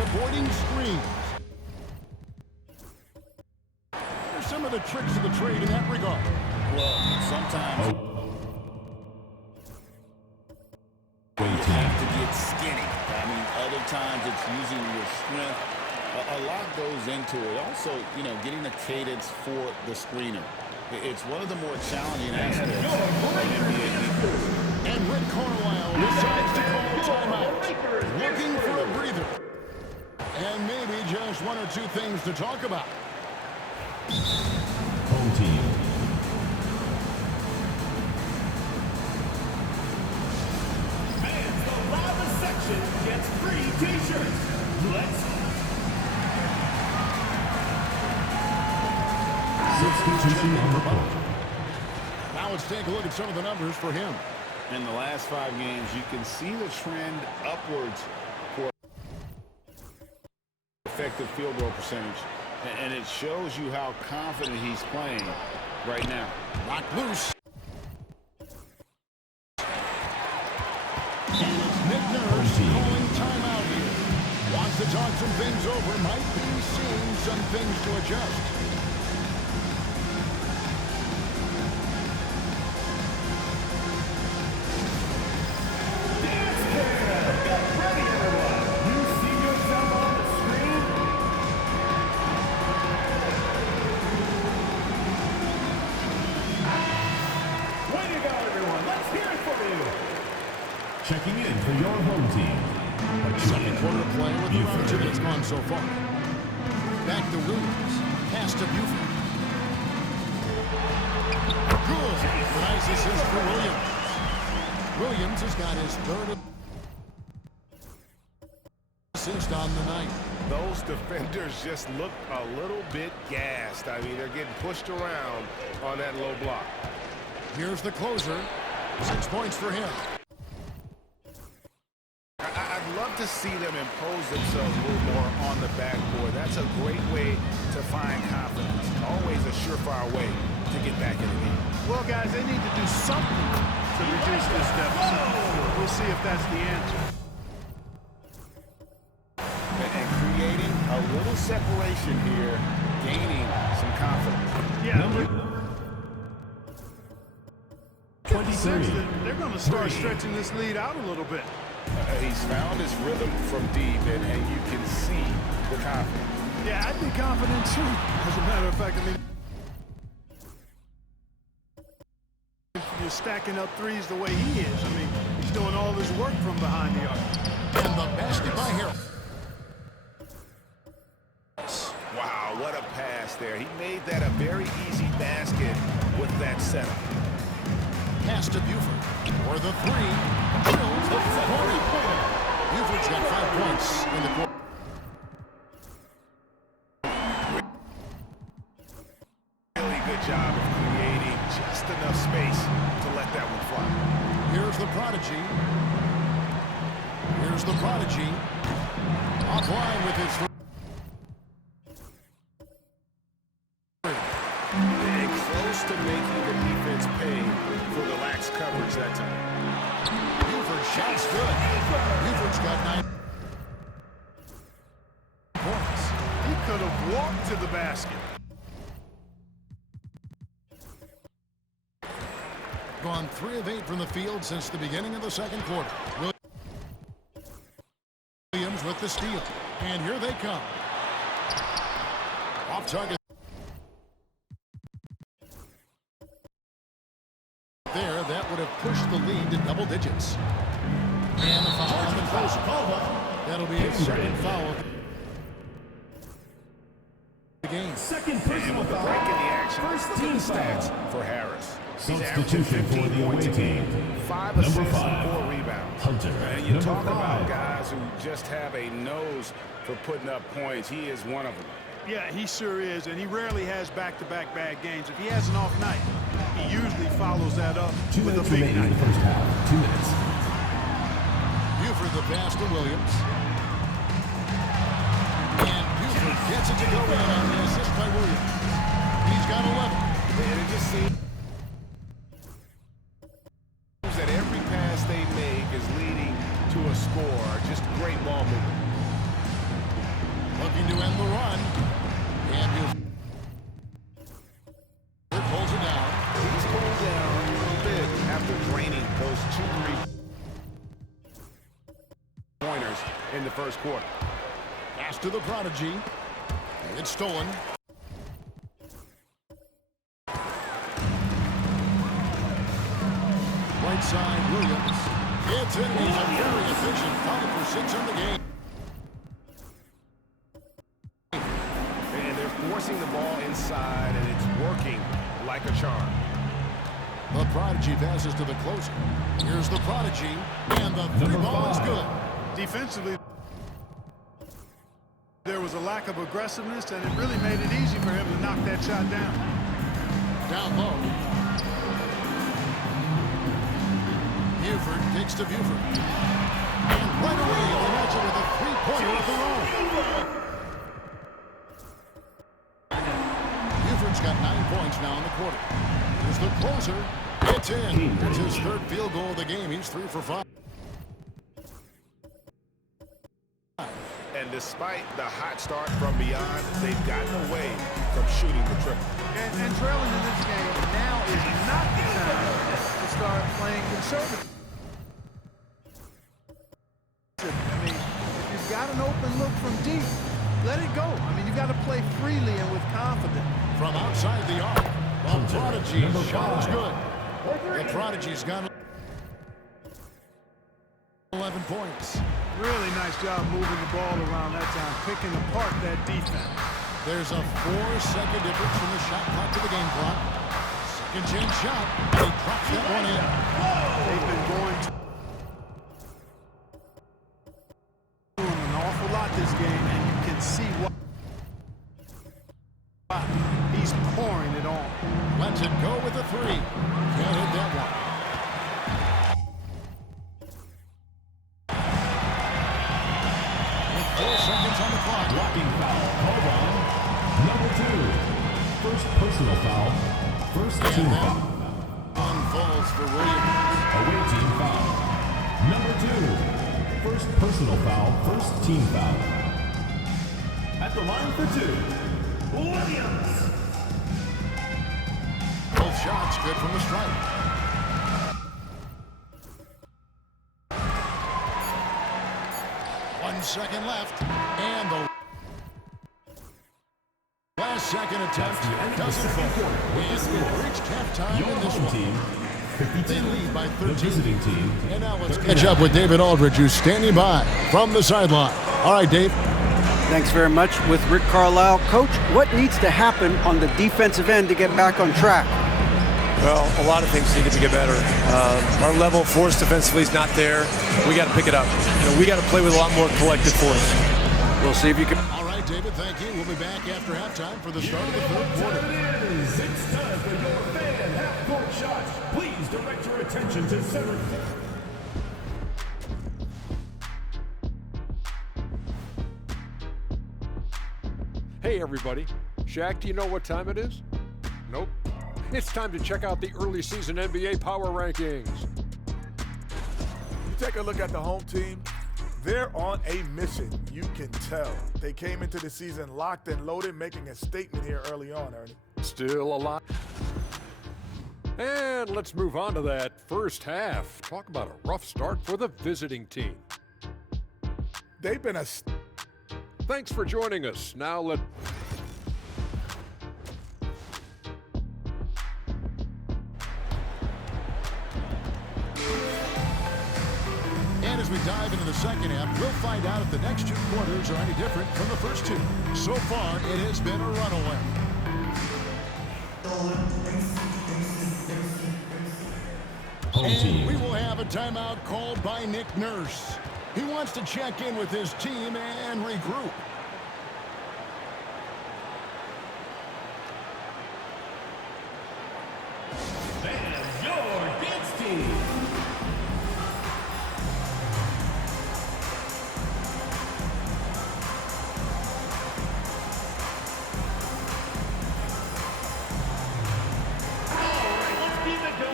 avoiding screens. There's some of the tricks of the trade in that regard. Well, sometimes you have to get skinny. I mean, other times it's using your strength. A lot goes into it. Also, you know, getting the cadence for the screener. It's one of the more challenging aspects of NBA defense. And Rick Carlisle decides to call a timeout, looking for a breather. And maybe just one or two things to talk about. Home team. Fans, the loudest section gets free t-shirts. Let's Substitution on the court. Now let's take a look at some of the numbers for him. In the last 5 games, you can see the trend upwards for effective field goal percentage. And it shows you how confident he's playing right now. Knocked loose. And it's Nick Nurse calling timeout here. Wants to talk some things over. Might be seeing some things to adjust. Checking in for your home team. Second quarter play with around 2 minutes gone so far. Back to Williams. Pass to Buford. Good. Nice assist for Williams. Williams has got his 3rd assist on the night. Those defenders just look a little bit gassed. I mean, they're getting pushed around on that low block. Here's the closer. 6 points for him. I'd love to see them impose themselves a little more on the backboard. That's a great way to find confidence. Always a surefire way to get back in the game. Well, guys, they need to do something to reduce this deficit. We'll see if that's the answer. And creating a little separation here, gaining some confidence. Yeah. Number 23. They're going to start stretching this lead out a little bit. He's found his rhythm from deep, and you can see the confidence. Yeah, I'd be confident too. As a matter of fact, I mean, if you're stacking up threes the way he is, I mean, he's doing all his work from behind the arc. And the basket by Harris. Wow, what a pass there. He made that a very easy basket with that setup. Pass to Buford. For the 3. Drills the 40-pointer. Buford's got 5 points in the quarter. Really good job of creating just enough space to let that one fly. Here's the prodigy. Here's the prodigy. Offline with his 3. Close to making the defense pay for the lax coverage that time. Buford shot's good. Buford's got 9 points. He could have walked to the basket. Gone 3 of 8 from the field since the beginning of the second quarter. Williams with the steal. And here they come. Off target. There, that would have pushed the lead to double digits. And a foul on the closer. That'll be a second foul of the game. second personal With the foul. break in the action, First look at team the stats foul. for Harris. Substitution for the away team. 5 Number assists 5. and 4 rebounds. Hunter. And you Number talk 5. about guys who just have a nose for putting up points. He is one of them. Yeah, he sure is, and he rarely has back-to-back bad games. If he has an off night, he usually follows that up 2 with a minutes big remaining in night. the first half. 2 minutes. Buford the pass to Williams. And Buford gets it to go in on the assist by Williams. He's got 11. And it just seems that every pass they make is leading to a score. Just great ball movement. And the run. And Buford pulls it down. He's pulled down a bit after draining those 2 3-pointers in the first quarter. Pass to the Prodigy. It's stolen. Right side, Williams. It's in. He's a very efficient 5 for 6 on the game. And they're forcing the ball inside, and it's working like a charm. The Prodigy passes to the closer. Here's the Prodigy, and the 3 ball is good. Defensively, there was a lack of aggressiveness, and it really made it easy for him to knock that shot down. Down low. Buford kicks to Buford. And right away, they match it with a 3-pointer of their own. Buford's got 9 points now in the quarter. Here's the closer. It's in. It's his 3rd field goal of the game. He's 3 for 5. And despite the hot start from beyond, they've gotten away from shooting the triple. And trailing in this game, now is not the time to start playing conservative. I mean, if you've got an open look from deep, let it go. I mean, you've got to play freely and with confidence. From outside the arc, the Prodigy's shot is good. The Prodigy's got 11 points. Really nice job moving the ball around that time, picking apart that defense. There's a 4-second difference from the shot clock to the game clock. Second chance shot. He drops that one in. They've been going to an awful lot this game, and you can see why. He's pouring it on. Lets it go with the 3. Can't hit that one. With 4 seconds on the clock. Blocking foul called on number 2. First personal foul. First team foul. Unfolds for Williams. Away team foul. Number 2. First personal foul. First team foul. At the line for 2. Williams. Both shots good from the stripe. One second left, and the last second attempt doesn't fall. And we've reached halftime Your in this home one. team, 52. They lead by The 13. visiting team, And now let's catch up with David Aldridge, who's standing by from the sideline. All right, Dave. Thanks very much. With Rick Carlisle. Coach, what needs to happen on the defensive end to get back on track? Well, a lot of things need to get better. Our level of force defensively is not there. We got to pick it up. We got to play with a lot more collective force. We'll see if you can. All right, David, thank you. We'll be back after halftime for the start of the 3rd quarter. It's time for your fan half-court shots. Please direct your attention to center. Hey everybody, Shaq, do you know what time it is? Nope. It's time to check out the early season NBA Power Rankings. You take a look at the home team, they're on a mission, you can tell. They came into the season locked and loaded, making a statement here early on, Ernie. Still a lot. And let's move on to that first half. Talk about a rough start for the visiting team. They've been a... Thanks for joining us. Now let... And as we dive into the second half, we'll find out if the next 2 quarters are any different from the first 2. So far, it has been a runaway. And we will have a timeout called by Nick Nurse. He wants to check in with his team and regroup. And your dance team.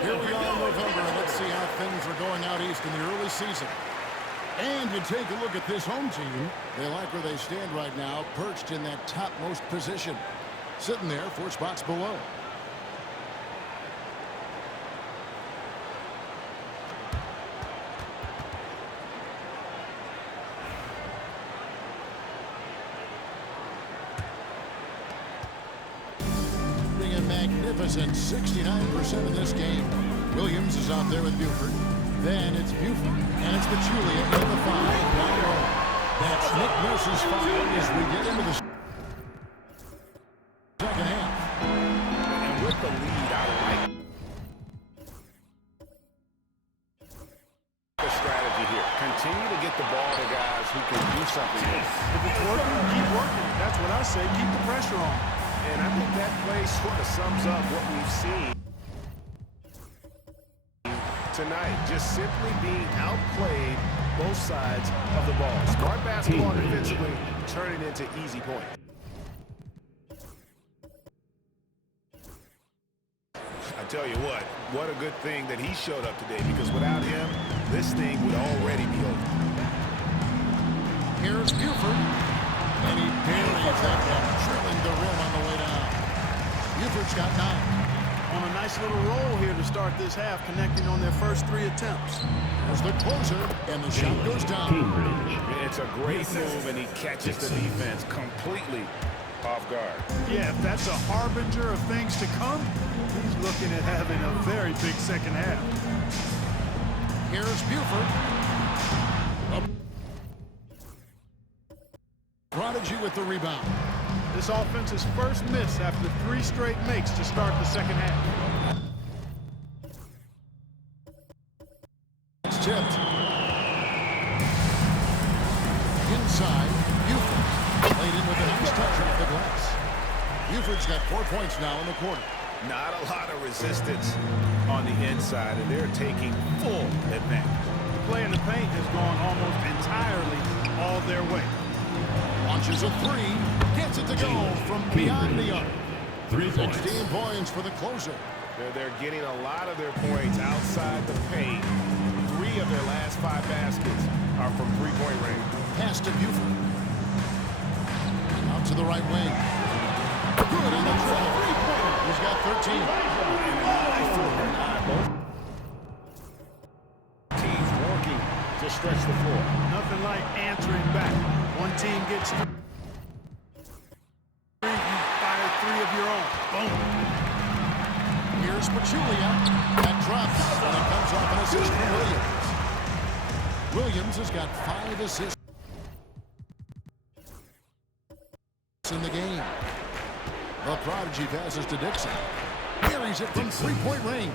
Here we are in November, and let's see how things are going out east in the early season. And you take a look at this home team. They like where they stand right now, perched in that topmost position. Sitting there 4 spots below. A magnificent 69% in this game. Williams is out there with Buford. Then it's Buford, and it's Pachulia in the 5 down low. That's Nick Nurse's 5 as we get into the second half. And with the lead, I like the strategy here. Continue to get the ball to guys who can do something with it. If it's working, keep working. That's what I say. Keep the pressure on. And I think that play sort of sums up what we've seen tonight. Just simply being outplayed both sides of the ball. Smart basketball defensively, turning into easy points. I tell you what a good thing that he showed up today, because without him, this thing would already be over. Here's Buford. And he buries that one, trailing the rim on the way down. Buford's got 9. On a nice little roll here to start this half, connecting on their first 3 attempts. There's the closer, and the shot goes down. It's a great move, and he catches the defense completely off guard. Yeah, if that's a harbinger of things to come, he's looking at having a very big second half. Here's Buford. Prodigy with the rebound. This offense's first miss after 3 straight makes to start the second half. It's tipped. Inside, Buford. Played in with a nice touch off the glass. Buford's got 4 points now in the quarter. Not a lot of resistance on the inside, and they're taking full advantage. The play in the paint has gone almost entirely all their way. Launches a 3, gets it to go from beyond the arc. 3 points. 16 points for the closer. They're getting a lot of their points outside the paint. 3 of their last 5 baskets are from three-point range. Pass to Buford. Out to the right wing. Good on the dribble. He's got 13. Teams working to stretch the floor. Nothing like answering back. One team gets 3, you fire 3 of your own. Boom. Here's Pachulia. That drops, and it comes off an assist from Williams. Williams has got 5 assists in the game. The Prodigy passes to Dixon. Carries it from 3-point range.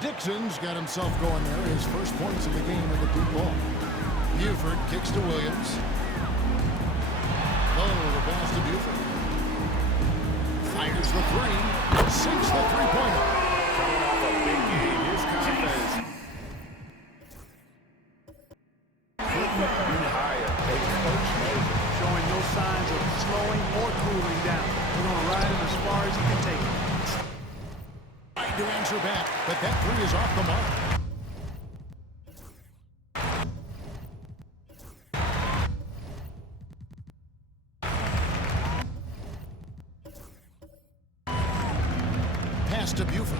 Dixon's got himself going there. His first points in the game with the deep ball. Buford kicks to Williams. Low, the pass to Buford. Fires the 3. Sinks the 3-pointer. Coming off a big game, his confidence couldn't be higher. A coach knows it. Showing no signs of slowing or cooling down. We're going to ride him as far as he can take it. Trying to answer back, but that 3 is off the mark. Pass to Buford.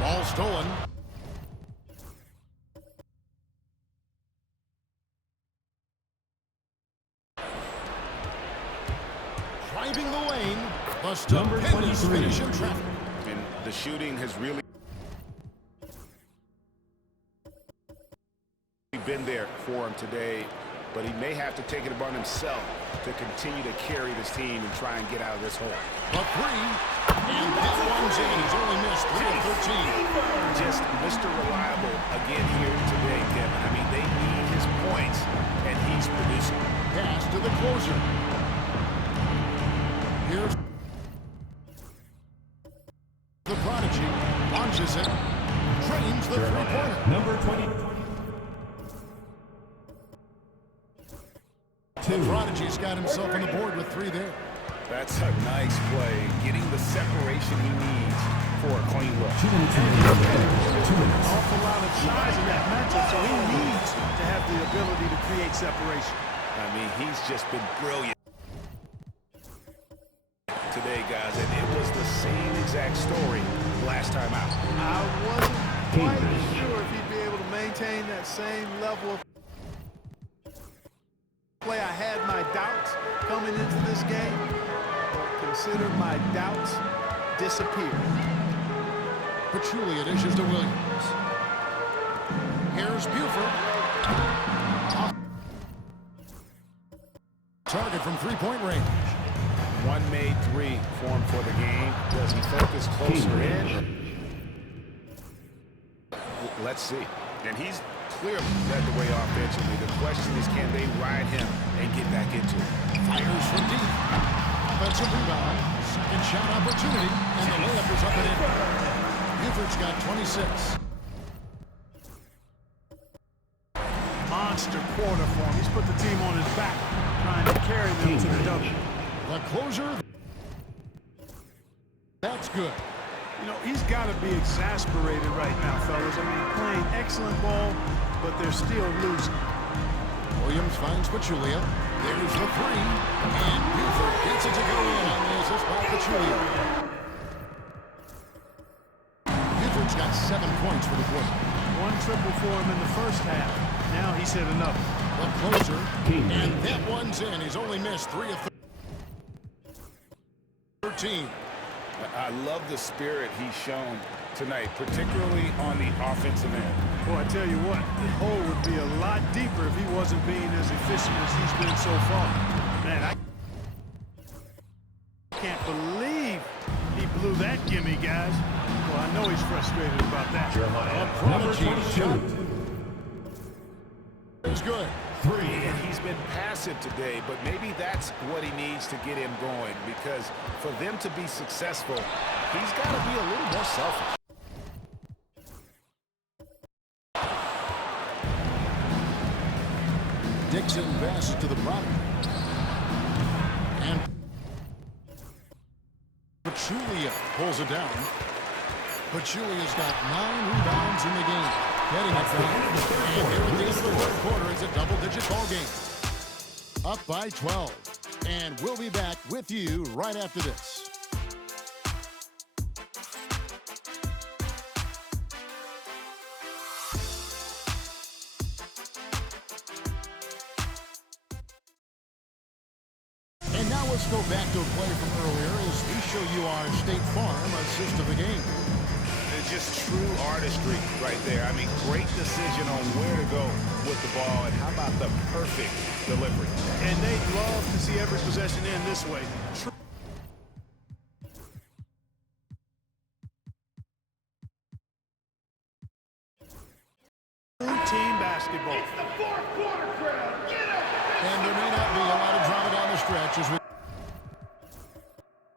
Ball stolen. Driving the lane, the stupendous finish in traffic. And the shooting has really been there for him today, but he may have to take it upon himself to continue to carry this team and try and get out of this hole. A 3, and that one's in. He's only missed 3 of 13. Just Mr. Reliable again here today, Kevin. I mean, they need his points, and he's producing. Pass to the closer. Here's the Prodigy. Launches it. Drains the 3-pointer. Number 20. The Prodigy's got himself on the board with 3 there. That's a nice play, getting the separation he needs for a clean look. 2 minutes remaining. 2 minutes. An awful lot of size in that matchup, so he needs to have the ability to create separation. I mean, he's just been brilliant today, guys, and it was the same exact story last time out. I wasn't quite sure if he'd be able to maintain that same level of play. I had my doubts coming into this game, but consider my doubts disappeared. Pachulia dishes to Williams. Here's Buford. Target from three-point range. One made three for him for the game. Does he focus closer in? Let's see. And he's clearly led the way offensively. The question is, can they ride him and get back into it? Fires from deep. Offensive rebound. Second shot opportunity. And the layup is up and in. Buford's got 26. Monster quarter for him. He's put the team on his back, trying to carry them to the W. The closer. That's good. You know, he's got to be exasperated right now, fellas. I mean, playing excellent ball, but they're still losing. Williams finds Pachulia. There's the three. And Buford gets it to go in on the assist by Pachulia. Buford's got 7 points for the quarter. One triple for him in the first half. Now he's hit another. The closer. And that one's in. He's only missed 3 of 13. I love the spirit he's shown tonight, particularly on the offensive end. Boy, I tell you what, the hole would be a lot deeper if he wasn't being as efficient as he's been so far. Man, I can't believe he blew that gimme, guys. Well, I know he's frustrated about that. Number 22. It's good. 3. And he's been passive today, but maybe that's what he needs to get him going, because for them to be successful, he's got to be a little more selfish. Dixon passes to the product. And Pachulia pulls it down. Pachulia's got 9 rebounds in the game. Getting it down. And here at the end of the third quarter, it's a double-digit ball game. Up by 12. And we'll be back with you right after this. And now let's go back to a play from earlier as we show you our State Farm assist of the game. It's just true artistry right there. I mean, great decision on where to go with the ball, and how about the perfect delivery? And they'd love to see every possession end this way. Team basketball. It's the fourth quarter crowd. Get up! And there may not be a lot of drama down the stretch as we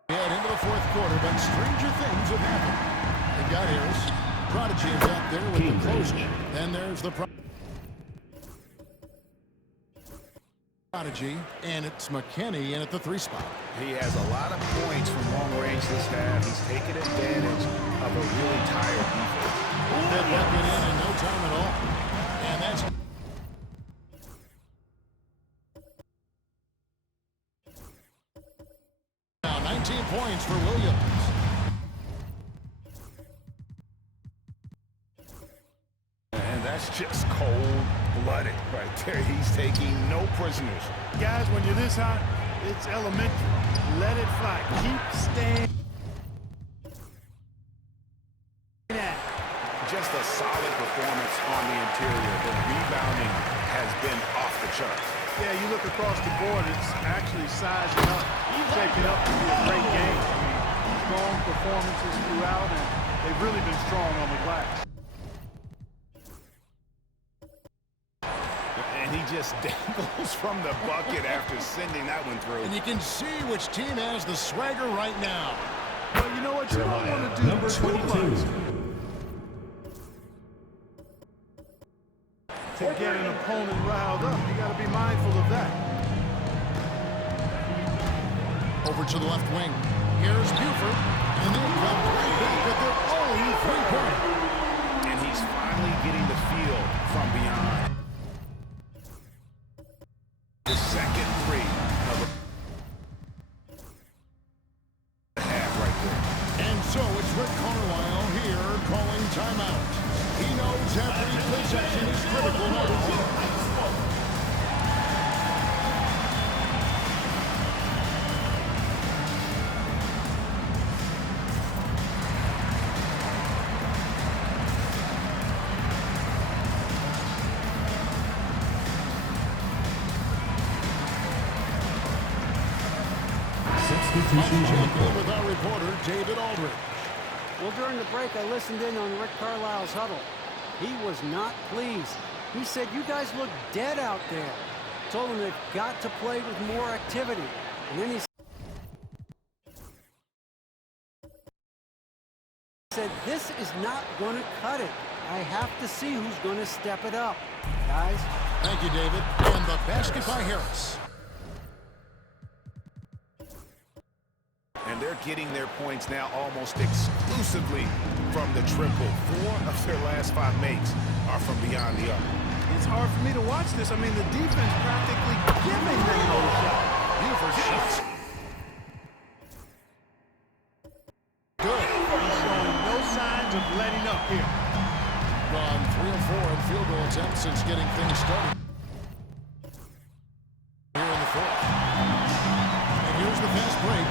head into the fourth quarter, but stranger things have happened. They've got Harris. Prodigy is out there with the closer. Then there's the Prodigy, and it's McKinney in at the 3 spot. He has a lot of points from long range this half. He's taken advantage of a really tired defense. That bucket in no time at all. And that's now 19 points for Williams. And that's just cold-blooded right there. He's taking no prisoners. Guys, when you're this hot, it's elementary. Let it fly. Keep staying at. Just a solid performance on the interior. The rebounding has been off the charts. Yeah, you look across the board, it's actually sizing up, shaping up to be a great game. I mean, strong performances throughout, and they've really been strong on the glass. And he just dangles from the bucket after sending that one through. And you can see which team has the swagger right now. Well, you know what? You don't want to do Number 22. To get an opponent riled up. You got to be mindful of that. Over to the left wing. Here's Buford. And they come right back with their own three-pointer. And he's finally getting the feel from beyond. The second three of the half right there. And so it's Rick Carlisle here calling timeout. He knows every possession is critical now. With our reporter, David Aldridge. Well, during the break, I listened in on Rick Carlisle's huddle. He was not pleased. He said, you guys look dead out there. Told him they've got to play with more activity. And then he said, this is not going to cut it. I have to see who's going to step it up. Guys. Thank you, David. And the basket by Harris. And they're getting their points now almost exclusively from the triple. 4 of their last 5 makes are from beyond the arc. It's hard for me to watch this. I mean, the defense practically giving them no shot. Buford shots. Good. He's showing no signs of letting up here. Gone 3 of 4 in field goal attempts since getting things started. Here in the fourth. And here's the fast break.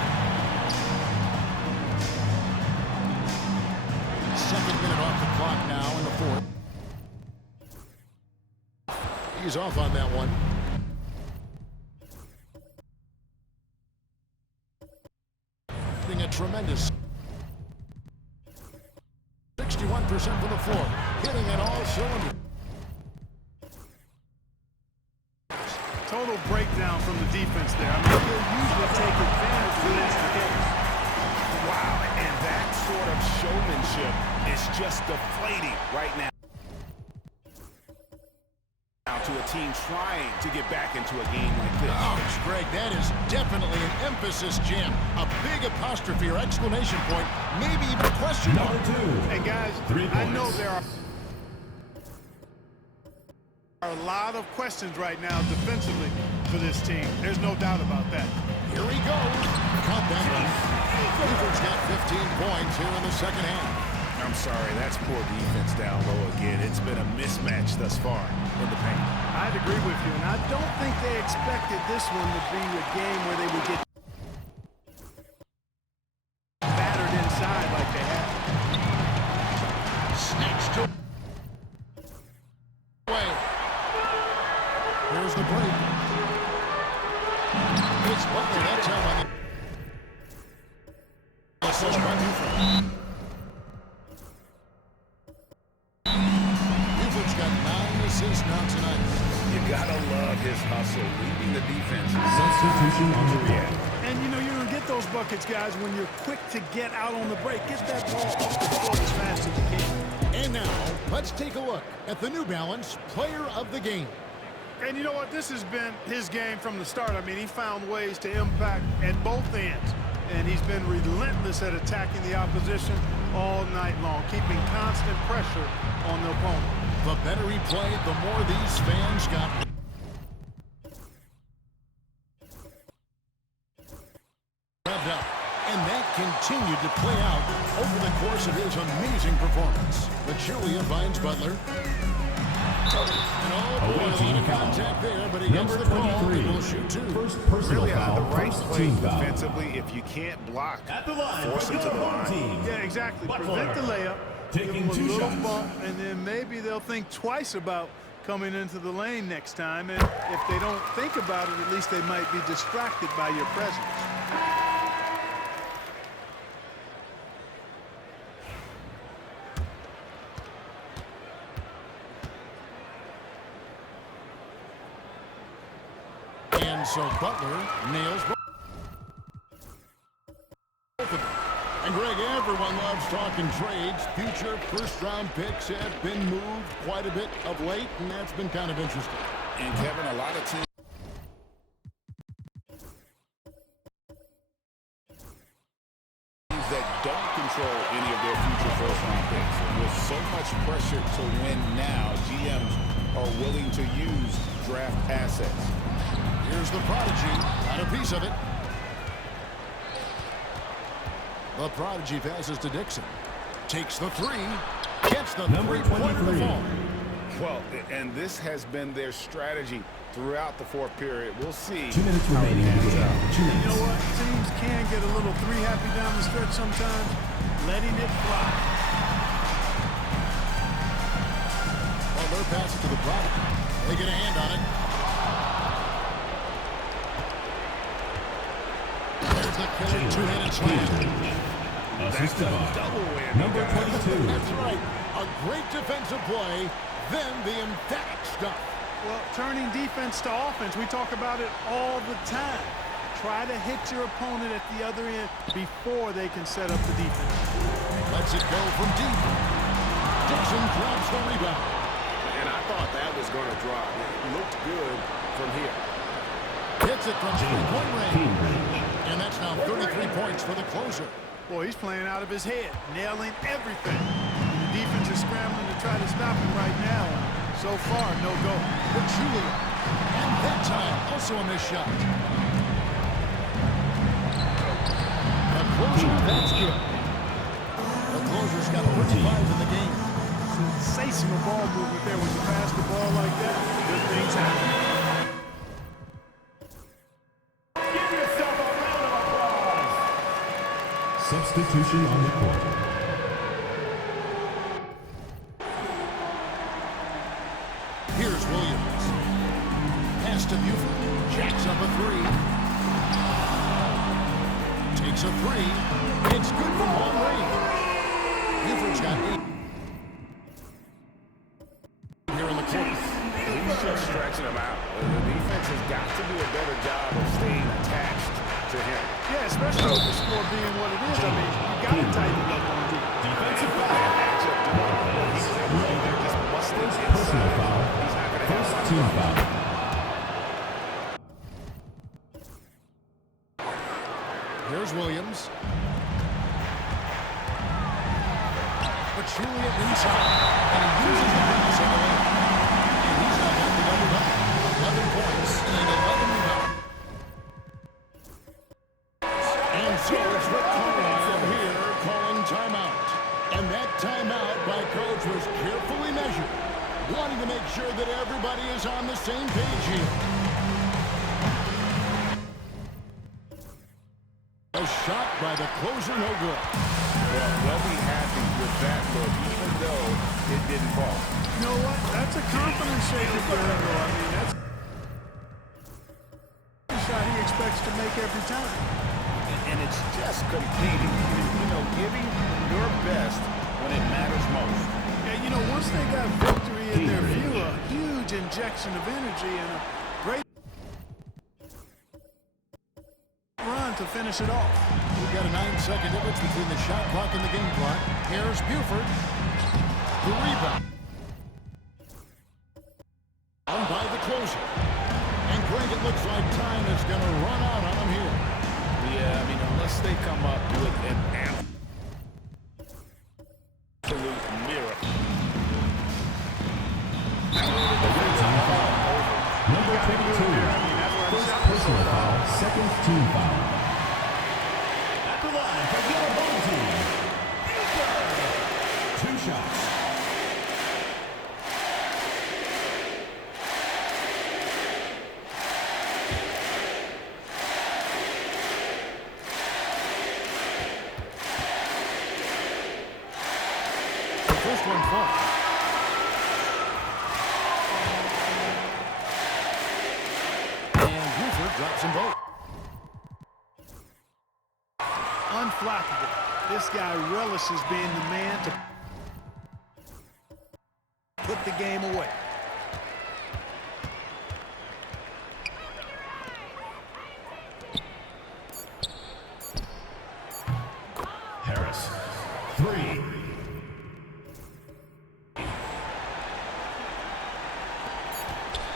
Second minute off the clock now in the fourth. He's off on that one. Being a tremendous 61% from the floor. Hitting at all cylinders. Total breakdown from the defense there. I mean, they'll usually take advantage when that's the case. Wow, and that sort of showmanship is just deflating right now. Now to a team trying to get back into a game like this. Ouch, Greg, that is definitely an emphasis jam. A big apostrophe or exclamation point, maybe even a question mark. Number 2. And guys, I know there are a lot of questions right now defensively for this team. There's no doubt about that. Here he goes. Count that one. Buford's got 15 points here in the second half. I'm sorry, that's poor defense down low again. It's been a mismatch thus far in the paint. I'd agree with you, and I don't think they expected this one to be a game where they would get battered inside like they have. Snatched to away. Here's the break. It's Butler that time on the assist by Buford. Buford's got 9 assists now tonight. You gotta love his hustle, leading the defense. Substitution on the react. And you know you're gonna get those buckets, guys, when you're quick to get out on the break. Get that ball off the floor as fast as you can. And now, let's take a look at the New Balance Player of the Game. And you know what? This has been his game from the start. I mean, he found ways to impact at both ends. And he's been relentless at attacking the opposition all night long, keeping constant pressure on the opponent. The better he played, the more these fans got revved up. And that continued to play out over the course of his amazing performance. Pachulia finds Butler. And oh boy, a lot of contact there, but he gets the call. He will shoot 2. First personal Really foul, the right first play team foul. defensively. If you can't block, At the line, force him to the line. team. Yeah, exactly. Butler. Prevent the layup, give Taking them a 2 little shots. bump, and then maybe they'll think twice about coming into the lane next time. And if they don't think about it, at least they might be distracted by your presence. And so Butler nails both of them. And Greg, everyone loves talking trades. Future first-round picks have been moved quite a bit of late, and that's been kind of interesting. And Kevin, a lot of teams first-round picks. With so much pressure to win now, GMs are willing to use draft assets. Here's the prodigy. Got a piece of it. The prodigy passes to Dixon. Takes the three. Gets the three-pointer to fall. Well, and this has been their strategy throughout the fourth period. We'll see. 2 minutes remaining in the game. 2 You minutes. know what? Teams can get a little three-happy down the stretch sometimes. Letting it fly. Well, they're passing to the prodigy. They get a hand on it. There's the killer two-handed slam. Assisted by number 22. That's right. A great defensive play, then the emphatic stuff. Well, turning defense to offense, we talk about it all the time. Try to hit your opponent at the other end before they can set up the defense. Lets it go from deep. Dixon grabs the rebound. And I thought that was going to drop. It looked good from here. Hits it from three-point range. And that's now 33 points for the closer. Boy, he's playing out of his head, nailing everything. The defense is scrambling to try to stop him right now. So far, no go. Julia. And that time, also a missed shot. The closer, that's good. The closer's got 35 in the game. Sensational ball movement there when you pass the ball like that. Good things happen. Give yourself a round of applause. Substitution on the court. Here's Williams. Pass to Buford. Jacks up a three. Takes a three. It's good for long range. Buford's got 8. Here in the case. He's just stretching him out. The defense has got to do a better job of staying attached to him. Yeah, especially with the score being what it is. I mean, you got to tighten it up on defense. Defensive foul. They're just busting Personal inside. foul. He's not going to have First team foul. Here's Williams. Julia inside. And he uses the pass on the lane. And he's not got the double-double. 11 points and 11 rebounds. And so it's Rick Carlisle here calling timeout. And that timeout by Coach was carefully measured, wanting to make sure that everybody is on the same page here. A shot by the closer, no good. Well, they'll be happy with that look, even though it didn't fall. You know what? That's a confidence shaker for him, though. I mean, that's a shot he expects to make every time. And it's just competing, you know, giving your best when it matters most. And, you know, once they got victory in their view, a huge injection of energy and a great run to finish it off. We've got a 9-second difference between the shot clock and the game clock. Here's Buford. The rebound. On by the closer. And Greg, it looks like time is going to run out on him here. Yeah, I mean, unless they come up with an absolute miracle. Number 22. First personal foul, second team foul. At the line for your home team. Buford. 2 shots. The first one falls. Drops them both. Unflappable. This guy relishes being the man to put the game away. Harris. 3.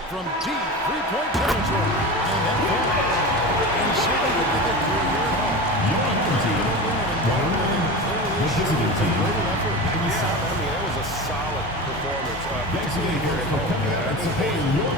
From deep three-point territory. And that falls. And so they get the victory here at home. Your team. visiting team. Yeah, I mean, that was a solid performance, particularly here at home. Supporting your